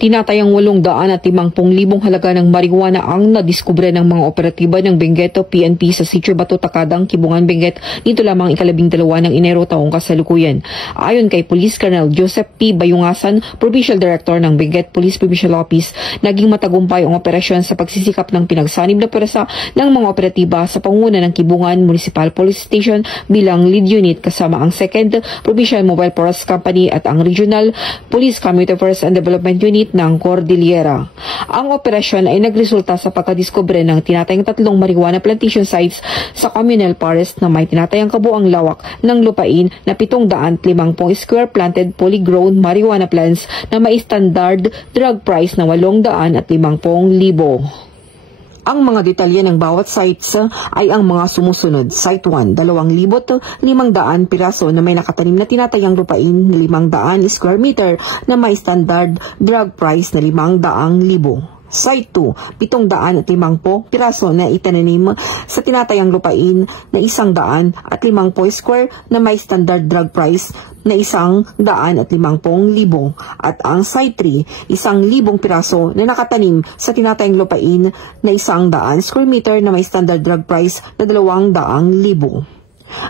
Tinatayang 850,000 halaga ng marijuana ang nadiskubre ng mga operatiba ng Benguet PNP sa Sitio Bato Takadang, Kibungan, Benguet nito lamang 12 ng Enero taong kasalukuyan. Ayon kay Police Colonel Joseph P. Bayungasan, Provincial Director ng Benguet Police Provincial Office, naging matagumpay ang operasyon sa pagsisikap ng pinagsanib na pwersa ng mga operatiba sa pangunguna ng Kibungan Municipal Police Station bilang lead unit kasama ang 2nd Provincial Mobile Force Company at ang Regional Police Community Affairs and Development Unit ng Cordillera. Ang operasyon ay nagresulta sa pagkadiskubre ng tinatayang 3 marijuana plantation sites sa communal forest na may tinatayang kabuang lawak ng lupain na 750 square planted polygrown marijuana plants na may standard drug price na 850,000. Ang mga detalye ng bawat sites ay ang mga sumusunod. Site 1, 2,500 piraso na may nakatanim na tinatayang lupain na 500 square meter na may standard drug price na 500,000. Site 2, 750 piraso na itananim sa tinatayang lupain na 150 square na may standard drug price na 150,000. At ang Site 3, 1,000 piraso na nakatanim sa tinatayang lupain na 100 square meter na may standard drug price na 200,000.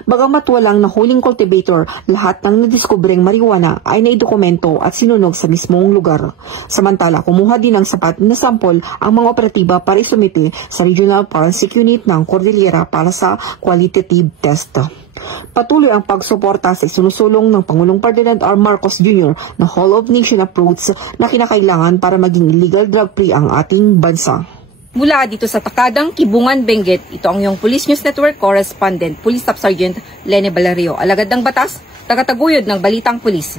Bagamat walang nahuling cultivator, lahat ng nadiskubreng marijuana ay naidokumento at sinunog sa mismong lugar. Samantala, kumuha din ng sapat na sampol ang mga operatiba para isumite sa Regional Forensic Unit ng Cordillera para sa qualitative test. Patuloy ang pagsuporta sa isinusulong ng Pangulong Ferdinand R. Marcos Jr. na Whole of Nation approach na kinakailangan para maging illegal drug-free ang ating bansa. Mula dito sa Takadang, Kibungan, Benguet, ito ang iyong Police News Network Correspondent, Police Staff Sergeant Lene Valerio, alagad ng batas, tagataguyod ng Balitang Pulis.